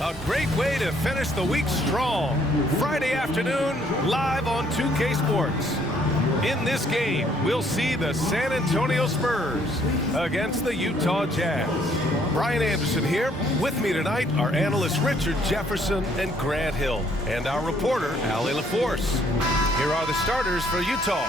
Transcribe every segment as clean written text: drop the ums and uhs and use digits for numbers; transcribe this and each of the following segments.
A great way to finish the week strong. Friday afternoon, live on 2K Sports. In this game, we'll see the San Antonio Spurs against the Utah Jazz. Brian Anderson here. With me tonight are analysts Richard Jefferson and Grant Hill, and our reporter, Allie LaForce. Here are the starters for Utah.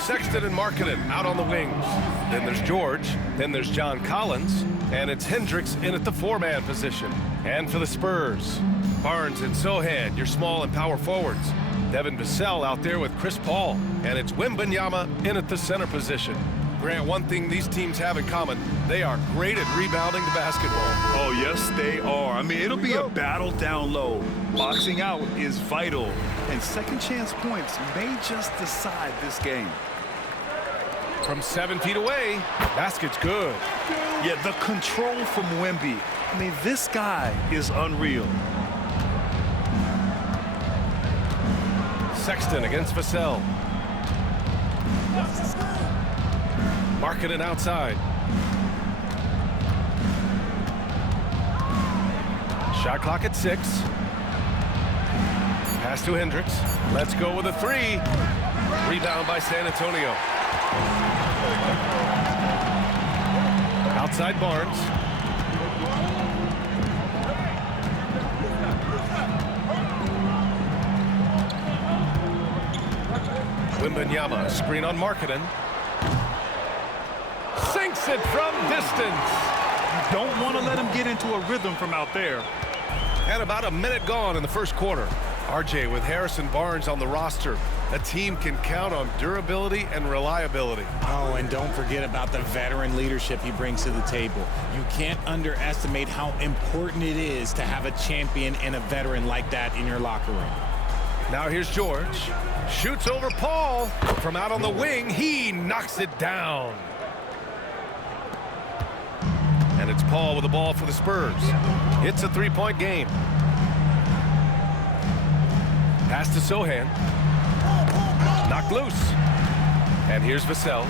Sexton and Markkanen out on the wings. Then there's George. Then there's John Collins. And it's Hendricks in at the four-man position. And for the Spurs, Barnes and Sohan, your small and power forwards. Devin Vassell out there with Chris Paul. And it's Wembanyama in at the center position. Grant, one thing these teams have in common, they are great at rebounding the basketball. Oh, yes, they are. I mean, it'll be a battle down low. Boxing out is vital. And second chance points may just decide this game. From 7 feet away, basket's good. Yeah, the control from Wemby. I mean, this guy is unreal. Sexton against Vassell. Markkanen outside. Shot clock at 6. Pass to Hendricks. Let's go with a 3. Rebound by San Antonio. Outside Barnes. Wembanyama, screen on Markkanen. Sinks it from distance. You don't want to let him get into a rhythm from out there. And about a minute gone in the first quarter. RJ with Harrison Barnes on the roster. A team can count on durability and reliability. Oh, and don't forget about the veteran leadership he brings to the table. You can't underestimate how important it is to have a champion and a veteran like that in your locker room. Now here's George. Shoots over Paul. From out on the wing, he knocks it down. And it's Paul with the ball for the Spurs. It's a three-point game. Pass to Sohan. Knocked loose. And here's Vassell.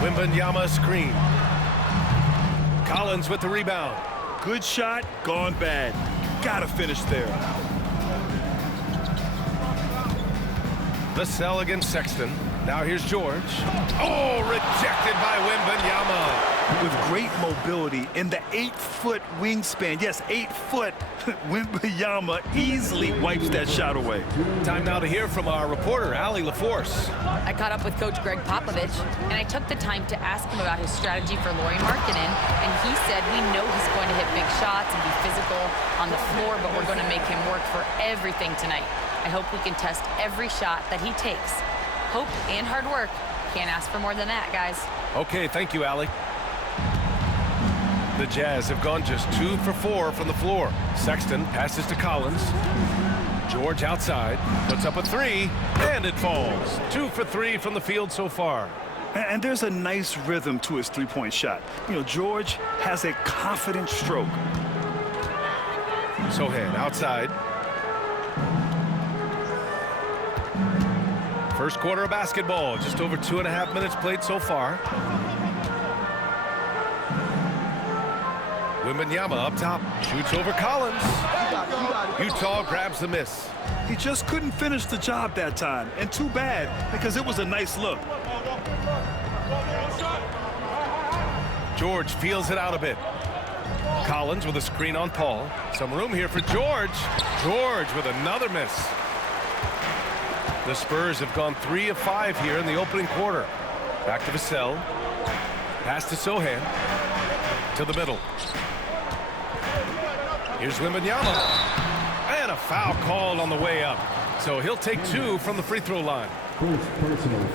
Wembanyama screen. Collins with the rebound. Good shot, gone bad. Gotta finish there. Vassell against Sexton. Now here's George. Oh, rejected by Wembanyama. With great mobility in the 8-foot wingspan. Yes, 8 foot. Wembanyama easily wipes that shot away. Time now to hear from our reporter, Allie LaForce. I caught up with Coach Greg Popovich, and I took the time to ask him about his strategy for Lauri Markkanen, and he said we know he's going to hit big shots and be physical on the floor, but we're going to make him work for everything tonight. I hope we can test every shot that he takes. Hope and hard work. Can't ask for more than that, guys. Okay, thank you, Allie. The Jazz have gone just 2 for 4 from the floor. Sexton passes to Collins. George outside, puts up a 3, and it falls. 2 for 3 from the field so far. And there's a nice rhythm to his three-point shot. You know, George has a confident stroke. Sohan outside. First quarter of basketball, just over 2.5 minutes played so far. Wembanyama up top, shoots over Collins. Utah grabs the miss. He just couldn't finish the job that time, and too bad, because it was a nice look. George feels it out a bit. Collins with a screen on Paul. Some room here for George. George with another miss. The Spurs have gone 3 of 5 here in the opening quarter. Back to Vassell. Pass to Sohan. To the middle. Here's Wembanyama. And a foul called on the way up. So he'll take 2 from the free throw line.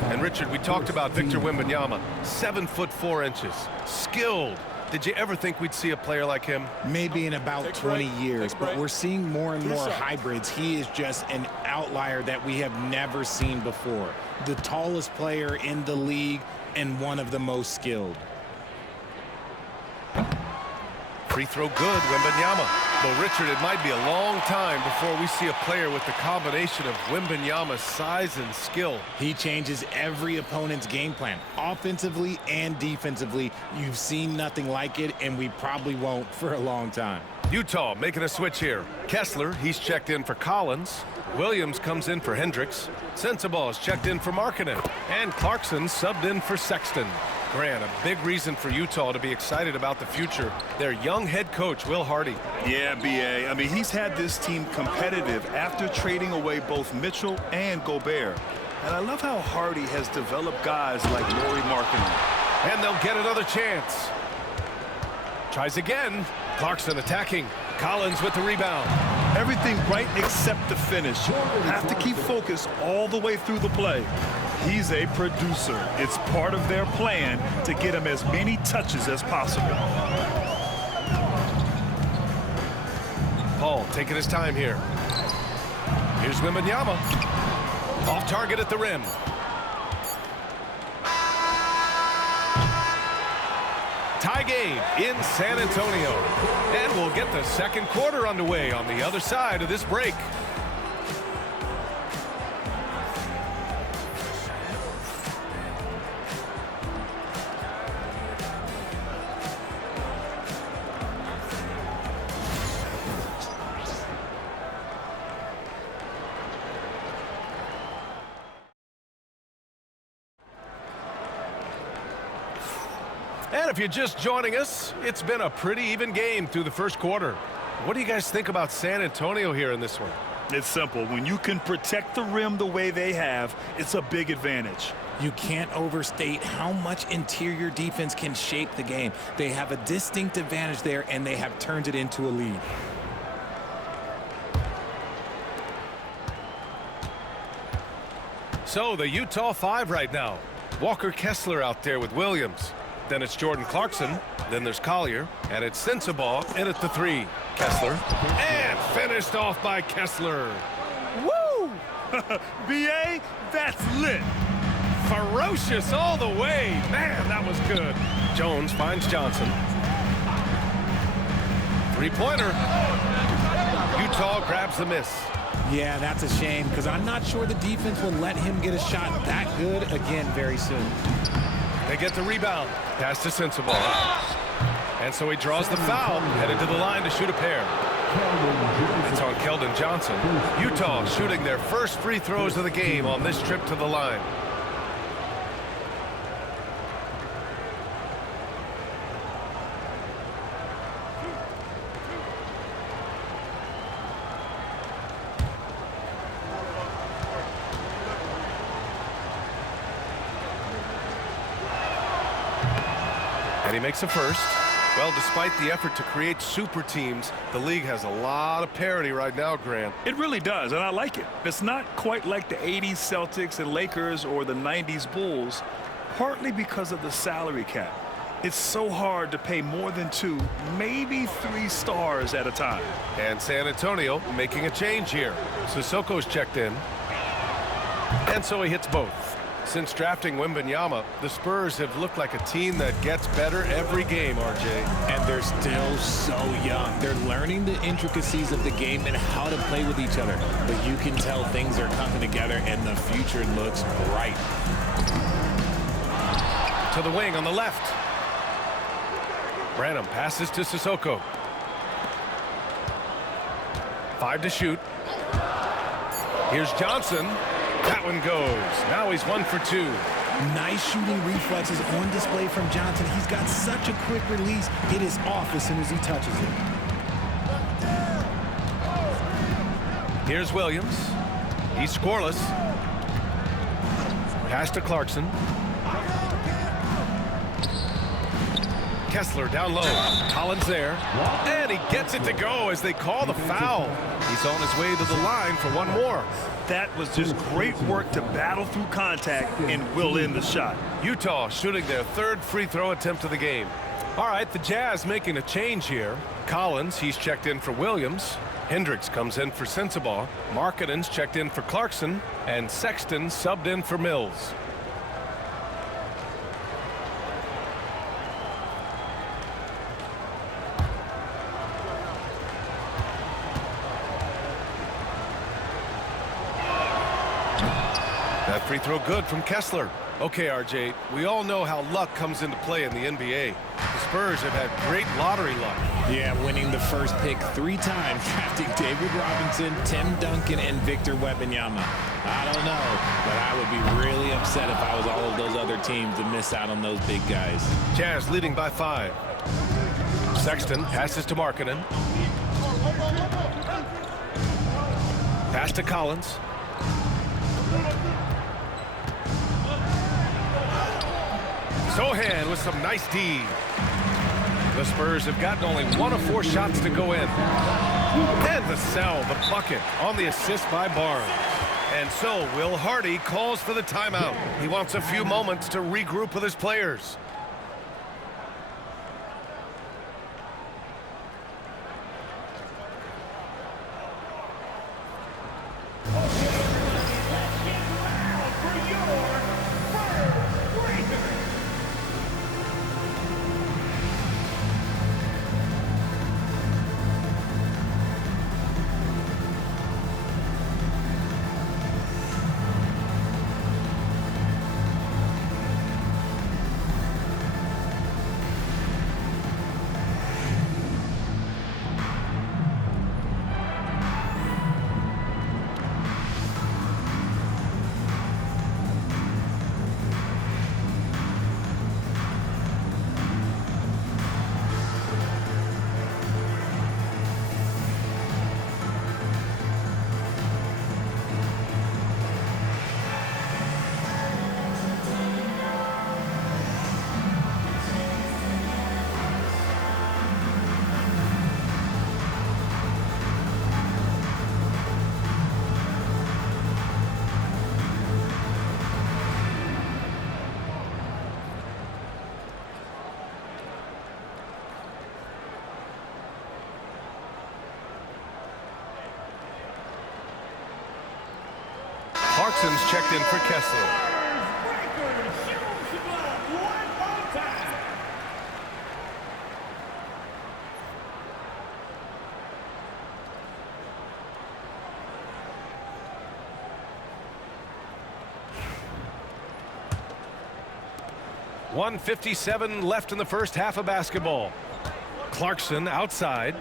And Richard, we talked about Victor Wembanyama. 7 foot 4 inches. Skilled. Did you ever think we'd see a player like him? Maybe in about 20 years, but we're seeing more and more hybrids. He is just an outlier that we have never seen before. The tallest player in the league and one of the most skilled. Free throw good, Wembanyama. Though, Richard, it might be a long time before we see a player with the combination of Wembanyama's size and skill. He changes every opponent's game plan, offensively and defensively. You've seen nothing like it, and we probably won't for a long time. Utah making a switch here. Kessler, he's checked in for Collins. Williams comes in for Hendricks. Sensabaugh is checked in for Markkanen. And Clarkson subbed in for Sexton. Grant, a big reason for Utah to be excited about the future. Their young head coach, Will Hardy. Yeah, B.A. I mean, he's had this team competitive after trading away both Mitchell and Gobert. And I love how Hardy has developed guys like Lauri Markkanen. And they'll get another chance. Tries again. Clarkson attacking. Collins with the rebound. Everything right except the finish. Have to keep focus all the way through the play. He's a producer. It's part of their plan to get him as many touches as possible. Paul taking his time here. Here's Wembanyama. Off target at the rim. Tie game in San Antonio. And we'll get the second quarter underway on the other side of this break. And if you're just joining us, it's been a pretty even game through the first quarter. What do you guys think about San Antonio here in this one? It's simple. When you can protect the rim the way they have, it's a big advantage. You can't overstate how much interior defense can shape the game. They have a distinct advantage there, and they have turned it into a lead. So the Utah 5 right now. Walker Kessler out there with Williams. Then it's Jordan Clarkson. Then there's Collier. And it's Sensabaugh in at the 3. Kessler. And finished off by Kessler. Woo! B.A., that's lit. Ferocious all the way. Man, that was good. Jones finds Johnson. Three-pointer. Utah grabs the miss. Yeah, that's a shame because I'm not sure the defense will let him get a shot that good again very soon. They get the rebound. Pass to Sensabaugh. And so he draws the foul, headed to the line to shoot a pair. It's on Keldon Johnson. Utah shooting their first free throws of the game on this trip to the line. And he makes a first. Well, despite the effort to create super teams, the league has a lot of parity right now, Grant. It really does, and I like it. It's not quite like the 80s Celtics and Lakers or the 90s Bulls, partly because of the salary cap. It's so hard to pay more than 2, maybe 3 stars at a time. And San Antonio making a change here. Sissoko's checked in. And so he hits both. Since drafting Wembanyama, the Spurs have looked like a team that gets better every game, RJ. And they're still so young. They're learning the intricacies of the game and how to play with each other. But you can tell things are coming together and the future looks bright. To the wing on the left. Branham passes to Sissoko. 5 to shoot. Here's Johnson. That one goes. Now he's 1 for 2. Nice shooting reflexes on display from Johnson. He's got such a quick release. It is off as soon as he touches it. Here's Williams. He's scoreless. Pass to Clarkson. Kessler down low. Collins there. And he gets it to go as they call the foul. He's on his way to the line for one more. That was just great work to battle through contact and will end the shot. Utah shooting their 3rd free throw attempt of the game. All right, the Jazz making a change here. Collins, he's checked in for Williams. Hendricks comes in for Sensabaugh. Markkanen's checked in for Clarkson. And Sexton subbed in for Mills. That free throw good from Kessler. Okay, RJ, we all know how luck comes into play in the NBA. The Spurs have had great lottery luck. Yeah, winning the first pick 3 times, drafting David Robinson, Tim Duncan, and Victor Wembanyama. I don't know, but I would be really upset if I was all of those other teams to miss out on those big guys. Jazz leading by 5. Sexton passes to Markkanen. Pass to Collins. Sohan with some nice D. The Spurs have gotten only 1 of 4 shots to go in. And the sell, the bucket on the assist by Barnes. And so Will Hardy calls for the timeout. He wants a few moments to regroup with his players. Clarkson's checked in for Kessler. .157 left in the first half of basketball. Clarkson outside.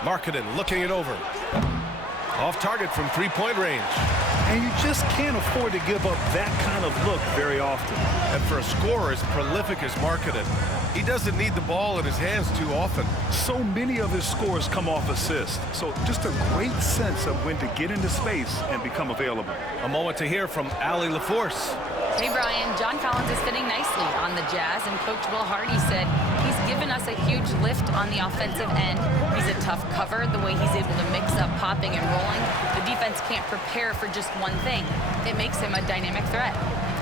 Markkanen looking it over. Off target from three-point range. And you just can't afford to give up that kind of look very often. And for a scorer as prolific as Markkanen, he doesn't need the ball in his hands too often. So many of his scores come off assists. So just a great sense of when to get into space and become available. A moment to hear from Allie LaForce. Hey, Brian, John Collins is fitting nicely on the Jazz, and Coach Will Hardy said he's given us a huge lift on the offensive end. He's a tough cover, the way he's able to mix up popping and rolling. The defense can't prepare for just one thing. It makes him a dynamic threat.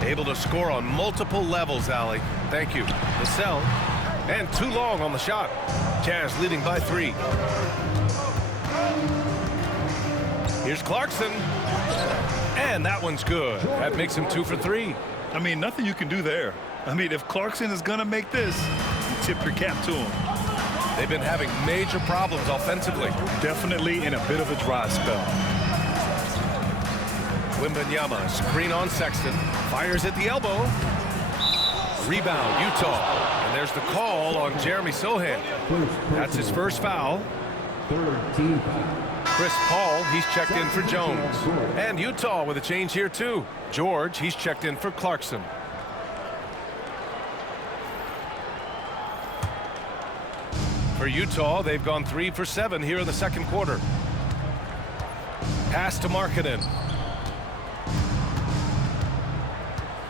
Able to score on multiple levels, Allie. Thank you. Vassell, and too long on the shot. Jazz leading by 3. Here's Clarkson. And that one's good. That makes him 2 for 3. I mean, nothing you can do there. I mean, if Clarkson is going to make this, you tip your cap to him. They've been having major problems offensively. Definitely in a bit of a dry spell. Wembanyama, screen on Sexton. Fires at the elbow. Rebound, Utah. And there's the call on Jeremy Sohan. That's his first foul. Chris Paul, he's checked in for Jones. And Utah with a change here too. George, he's checked in for Clarkson. For Utah, they've gone 3 for 7 here in the second quarter. Pass to Markkanen.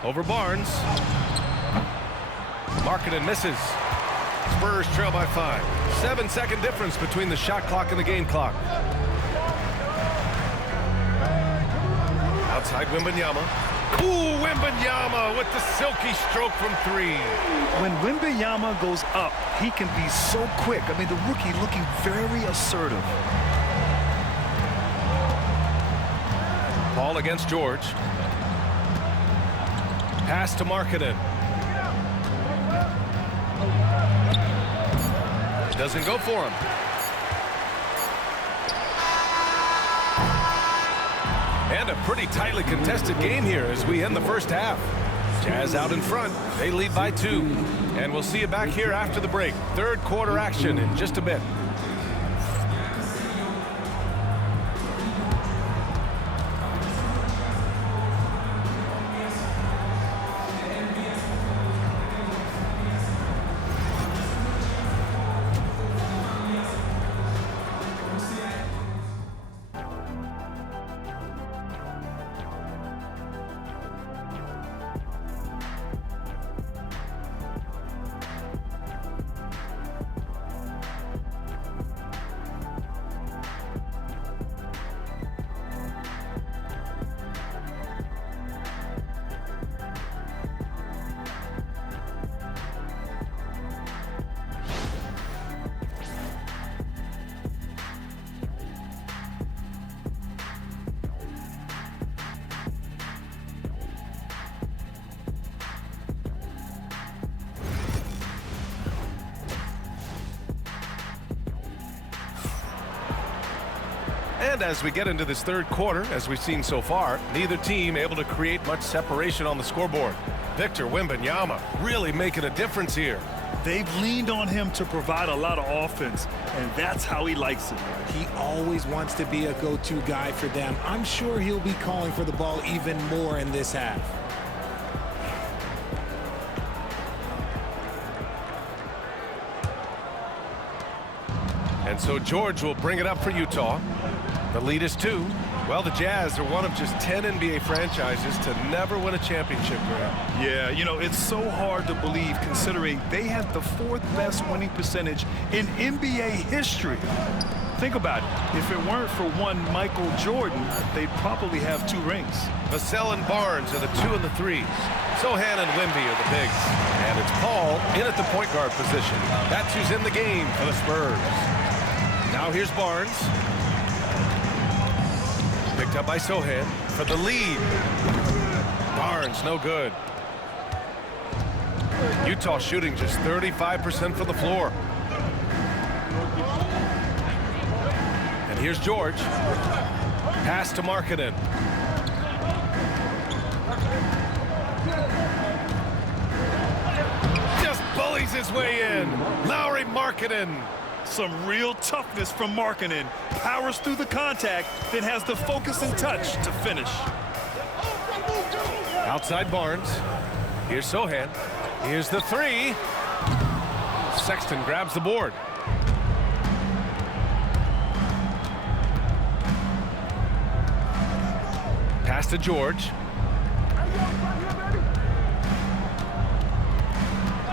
Over Barnes. Markkanen misses. Spurs trail by 5. 7-second difference between the shot clock and the game clock. Outside Wembanyama. Ooh, Wembanyama with the silky stroke from 3. When Wembanyama goes up, he can be so quick. I mean, the rookie looking very assertive. Ball against George. Pass to Markkanen. Doesn't go for him. And a pretty tightly contested game here as we end the first half. Jazz out in front. They lead by 2. And we'll see you back here after the break. Third quarter action in just a bit. And as we get into this third quarter, as we've seen so far, neither team able to create much separation on the scoreboard. Victor Wembanyama really making a difference here. They've leaned on him to provide a lot of offense, and that's how he likes it. He always wants to be a go-to guy for them. I'm sure he'll be calling for the ball even more in this half. And so George will bring it up for Utah. The lead is 2. Well, the Jazz are one of just 10 NBA franchises to never win a championship, Graham. Yeah, you know, it's so hard to believe considering they had the 4th best winning percentage in NBA history. Think about it. If it weren't for one Michael Jordan, they'd probably have 2 rings. Vassell and Barnes are the 2 and the 3. Sohan and Wemby are the bigs. And it's Paul in at the point guard position. That's who's in the game for the Spurs. Now here's Barnes. Picked up by Sohan for the lead. Barnes, no good. Utah shooting just 35% from the floor. And here's George. Pass to Markkanen. Just bullies his way in. Lauri Markkanen. Some real toughness from Markkanen. Powers through the contact, then has the focus and touch to finish. Outside Barnes. Here's Sohan. Here's the 3. Sexton grabs the board. Pass to George.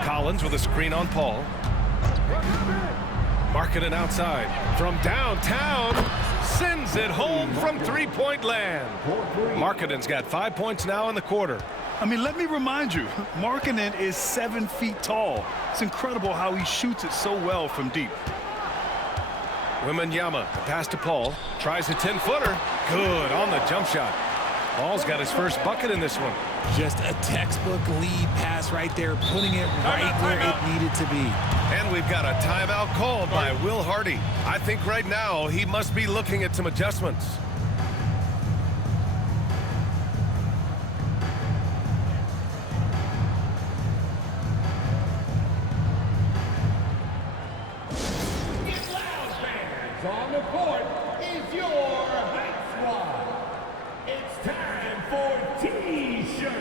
Collins with a screen on Paul. Markkanen outside. From downtown. Sends it home from three-point land. Markkanen's got 5 points now in the quarter. I mean, let me remind you, Markkanen is 7 feet tall. It's incredible how he shoots it so well from deep. Wembanyama, the pass to Paul. Tries a 10-footer. Good on the jump shot. Paul's got his first bucket in this one. Just a textbook lead pass right there, putting it right where it needed to be. And we've got a timeout called by Will Hardy. I think right now he must be looking at some adjustments. On the court is your hype squad. It's time for T-shirts.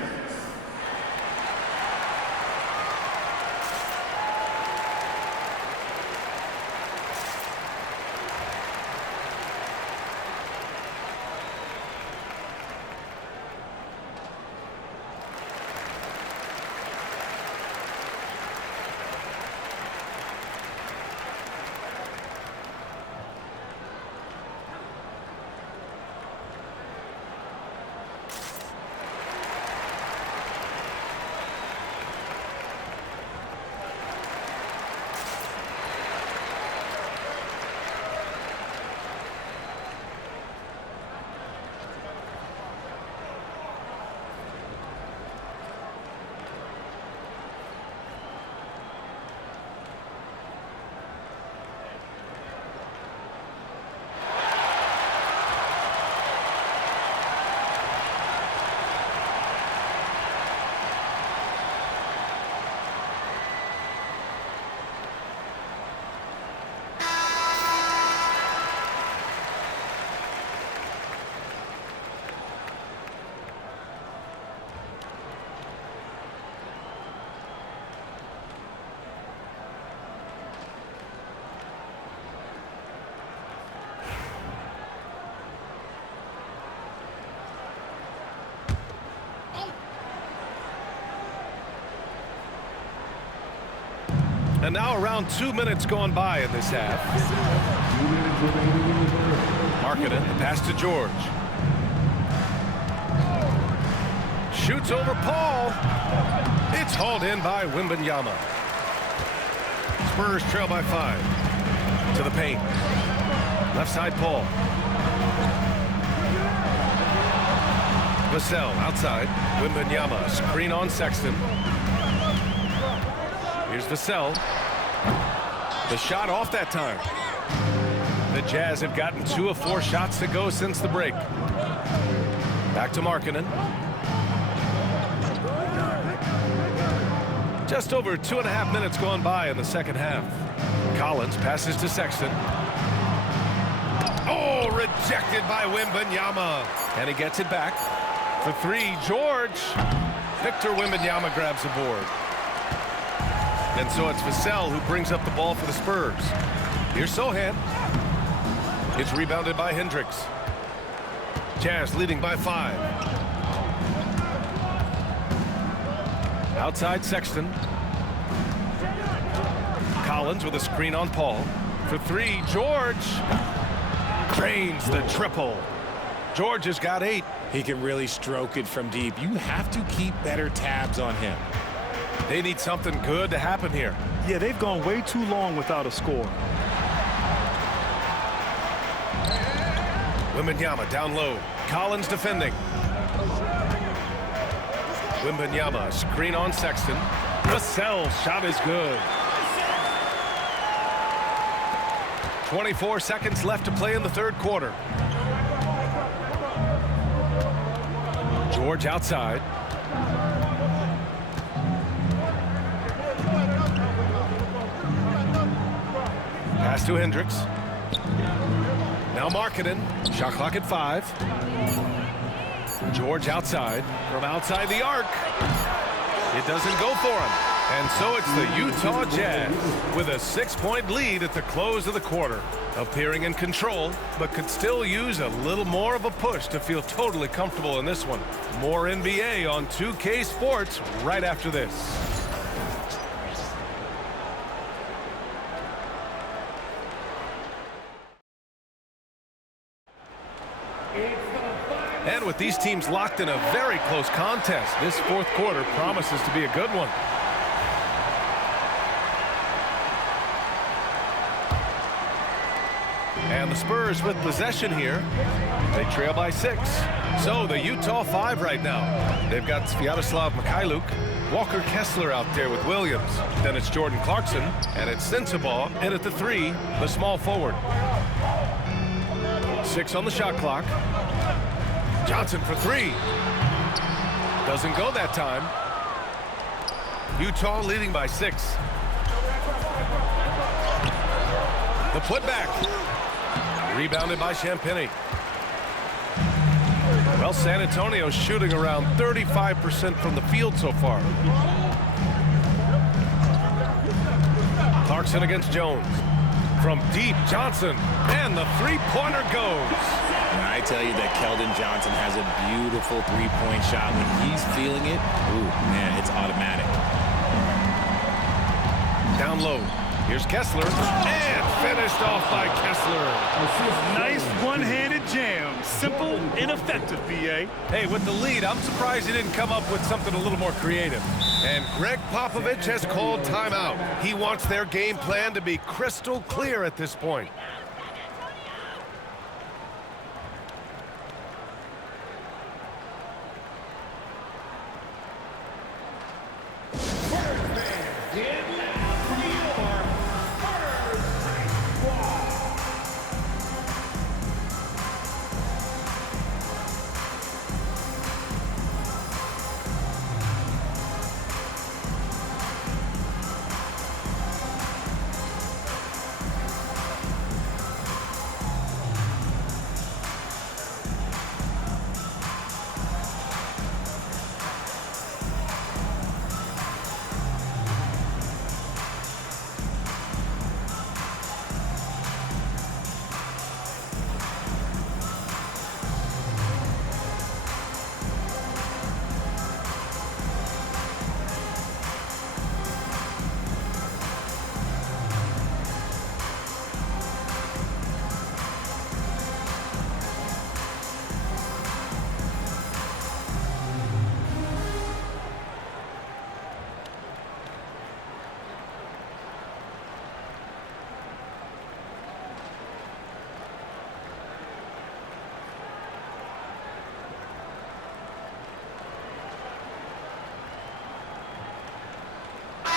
And now around 2 minutes gone by in this half. Markkanen, the pass to George. Shoots over Paul. It's hauled in by Wembanyama. Spurs trail by 5. To the paint. Left side Paul. Vassell outside. Wembanyama, screen on Sexton. Here's Vassell. The shot off that time. The Jazz have gotten 2 of 4 shots to go since the break. Back to Markkanen. Just over 2.5 minutes gone by in the second half. Collins passes to Sexton. Oh, rejected by Wembanyama. And he gets it back. For 3, George. Victor Wembanyama grabs the board. And so it's Vassell who brings up the ball for the Spurs. Here's Sohan. It's rebounded by Hendricks. Jazz leading by 5. Outside Sexton. Collins with a screen on Paul. For 3, George. Drains the triple. George has got 8. He can really stroke it from deep. You have to keep better tabs on him. They need something good to happen here. Yeah, they've gone way too long without a score. Wembanyama down low. Collins defending. Wembanyama, screen on Sexton. Vassell's shot is good. 24 seconds left to play in the third quarter. George outside. Pass to Hendricks. Now Markkanen. Shot clock at 5. George outside. From outside the arc. It doesn't go for him. And so it's the Utah Jazz with a 6-point lead at the close of the quarter. Appearing in control, but could still use a little more of a push to feel totally comfortable in this one. More NBA on 2K Sports right after this. And with these teams locked in a very close contest, this fourth quarter promises to be a good one. And the Spurs with possession here. They trail by 6. So the Utah 5 right now. They've got Sviatoslav Mikhailuk, Walker Kessler out there with Williams. Then it's Jordan Clarkson, and it's Sensabaugh in at the 3, the small forward. 6 on the shot clock. Johnson for 3. Doesn't go that time. Utah leading by 6. The putback. Rebounded by Champagny. Well, San Antonio shooting around 35% from the field so far. Clarkson against Jones. From deep, Johnson. And the three-pointer goes. And I tell you that Keldon Johnson has a beautiful three-point shot. When he's feeling it, ooh, man, it's automatic. Down low. Here's Kessler. And finished off by Kessler. Nice one-handed jam. Simple and effective, B.A. Hey, with the lead, I'm surprised he didn't come up with something a little more creative. And Greg Popovich has called timeout. He wants their game plan to be crystal clear at this point.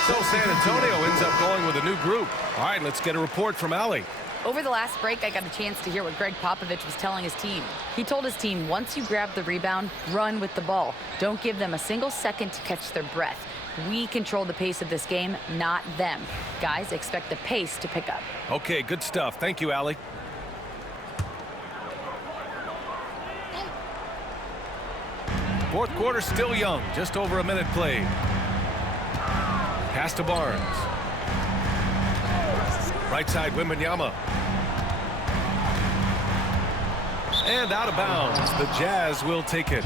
So San Antonio ends up going with a new group. All right, let's get a report from Allie. Over the last break, I got a chance to hear what Greg Popovich was telling his team. He told his team, once you grab the rebound, run with the ball. Don't give them a single second to catch their breath. We control the pace of this game, not them. Guys, expect the pace to pick up. Okay, good stuff. Thank you, Allie. Fourth quarter still young, just over a minute played. Pass to Barnes. Right side, Wembanyama. And out of bounds. The Jazz will take it.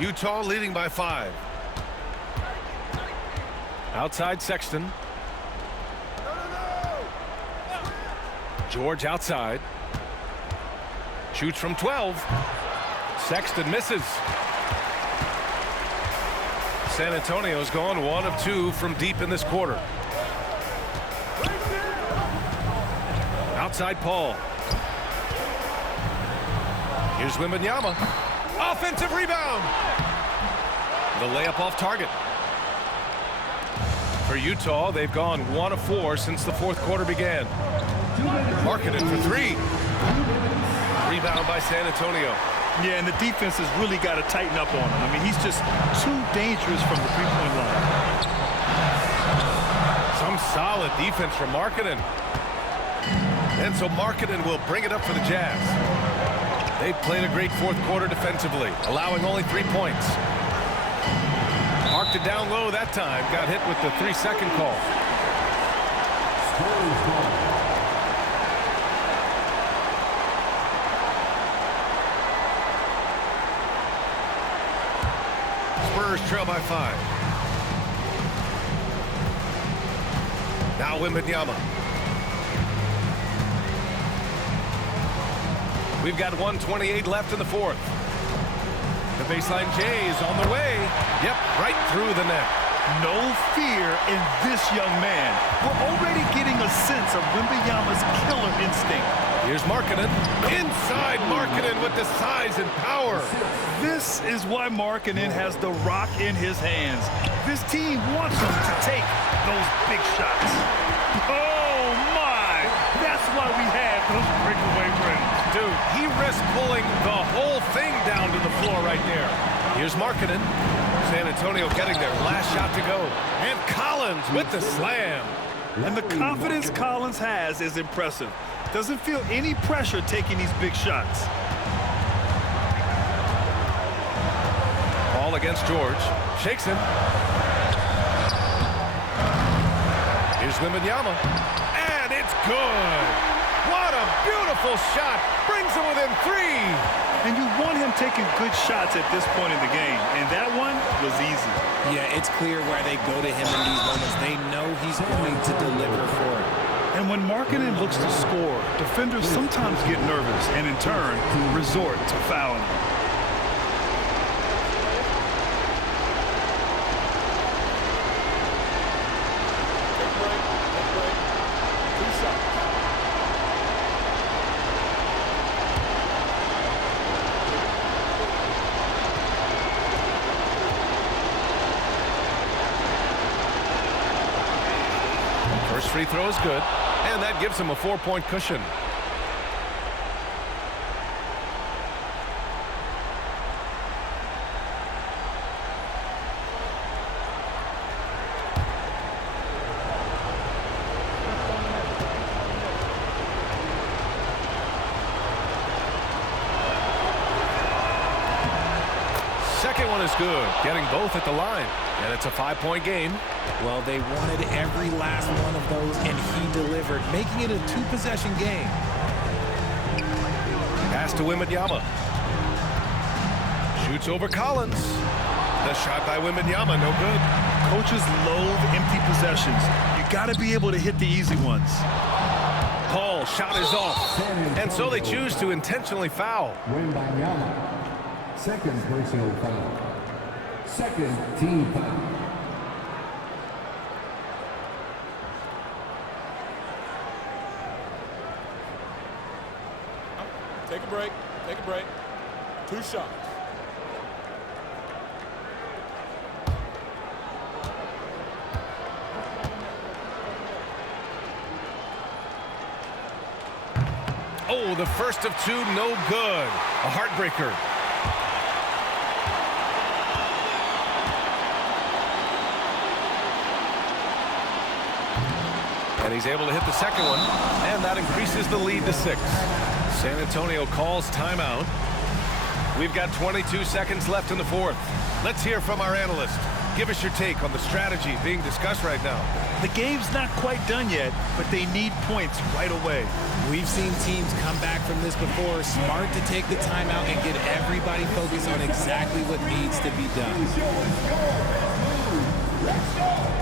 Utah leading by 5. Outside Sexton. George outside. Shoots from 12. Sexton misses. San Antonio's gone 1 of 2 from deep in this quarter. Outside Paul. Here's Wembanyama. Offensive rebound. The layup off target. For Utah, they've gone 1 of 4 since the fourth quarter began. Marketed for 3. Rebound by San Antonio. Yeah, and the defense has really got to tighten up on him. I mean, he's just too dangerous from the three-point line. Some solid defense from Markkanen. And so Markkanen will bring it up for the Jazz. They've played a great fourth quarter defensively, allowing only 3 points. Marked it down low that time. Got hit with the 3-second call. Spurs trail by 5. Now Wembanyama. We've got 1:28 left in the fourth. The baseline J is on the way. Yep, right through the net. No fear in this young man. We're already getting a sense of Wembanyama's killer instinct. Here's Markkanen. Inside Markkanen with the size and power. This is why Markkanen has the rock in his hands. This team wants him to take those big shots. Oh, my! That's why we had those breakaway rims. Dude, he risked pulling the whole thing down to the floor right there. Here's Markkanen. San Antonio getting their last shot to go. And Collins with the slam. And the confidence Collins has is impressive. Doesn't feel any pressure taking these big shots. Ball against George. Shakes him. Here's Wembanyama. And it's good. What a beautiful shot. Brings him within 3. And you want him taking good shots at this point in the game. And that one was easy. Yeah, it's clear where they go to him in these moments. They know he's going to deliver for it. And when Markkanen looks to score, defenders sometimes get nervous and in turn resort to fouling. First free throw is good, and that gives him a 4-point cushion. Second one is good, getting both at the line, and it's a 5-point game. Well, they wanted every last one of those, and he delivered, making it a 2-possession game. Pass to Wembanyama. Shoots over Collins. The shot by Wembanyama, no good. Coaches loathe empty possessions. You got to be able to hit the easy ones. Paul, shot is off. And so they choose to intentionally foul. Wembanyama. Second personal foul. Second team foul. break. Take a break. 2 shots. Oh, the first of 2, no good. A heartbreaker. And he's able to hit the second one, and that increases the lead to 6. San Antonio calls timeout. We've got 22 seconds left in the 4th. Let's hear from our analyst. Give us your take on the strategy being discussed right now. The game's not quite done yet, but they need points right away. We've seen teams come back from this before. Smart to take the timeout and get everybody focused on exactly what needs to be done. Let's go.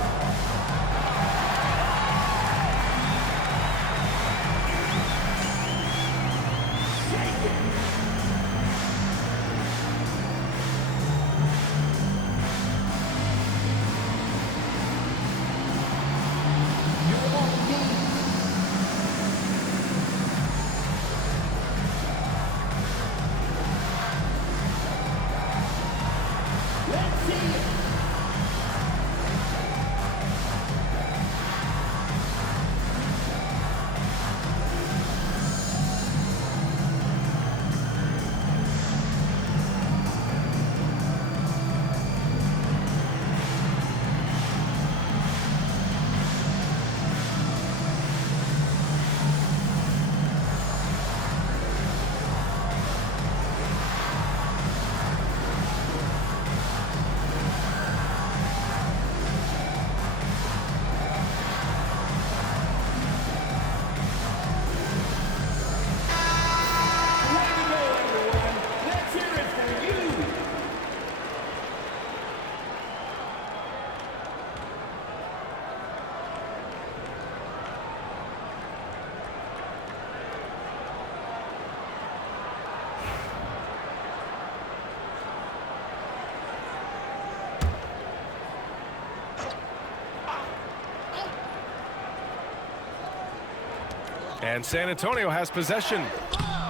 And San Antonio has possession.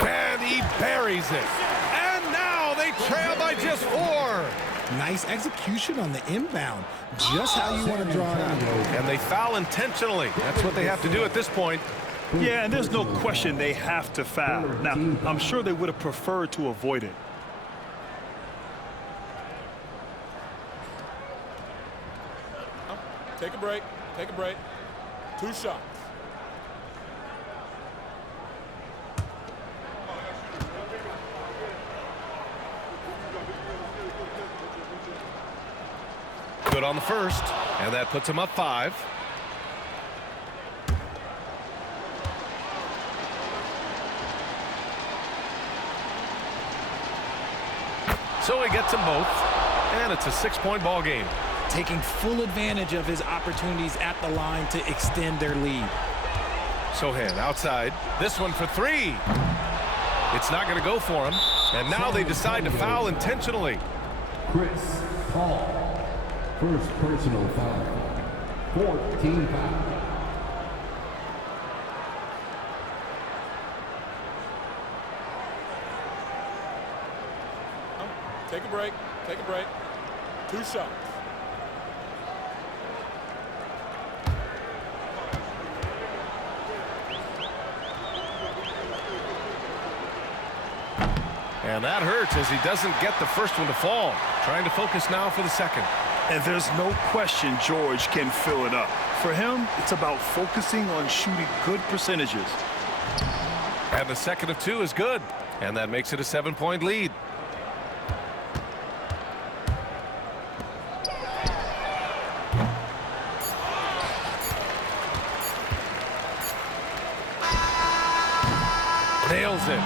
And he buries it. And now they trail by just 4. Nice execution on the inbound. Just how you want to draw it out. And they foul intentionally. That's what they have to do at this point. Yeah, and there's no question they have to foul. Now, I'm sure they would have preferred to avoid it. Take a break. Take a break. 2 shots. Good on the first, and that puts him up 5. So he gets them both, and it's a 6-point ball game. Taking full advantage of his opportunities at the line to extend their lead. Sohan outside. This one for 3. It's not going to go for him, and now they decide to foul intentionally. Chris Paul. First personal foul. 14 foul. Take a break. Take a break. 2 shots. And that hurts as he doesn't get the first one to fall. Trying to focus now for the second. And there's no question George can fill it up. For him, it's about focusing on shooting good percentages. And the second of 2 is good. And that makes it a 7-point lead. Nails it.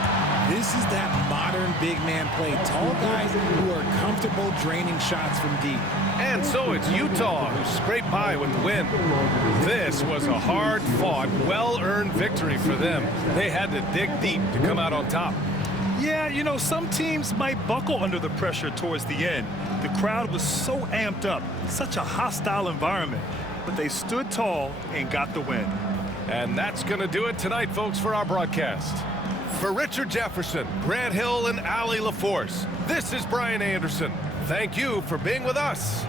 This is that modern big man play. Tall guys who are comfortable draining shots from deep. And so it's Utah who scraped by with the win. This was a hard-fought, well-earned victory for them. They had to dig deep to come out on top. Yeah, you know, some teams might buckle under the pressure towards the end. The crowd was so amped up, such a hostile environment. But they stood tall and got the win. And that's going to do it tonight, folks, for our broadcast. For Richard Jefferson, Grant Hill, and Allie LaForce, this is Brian Anderson. Thank you for being with us.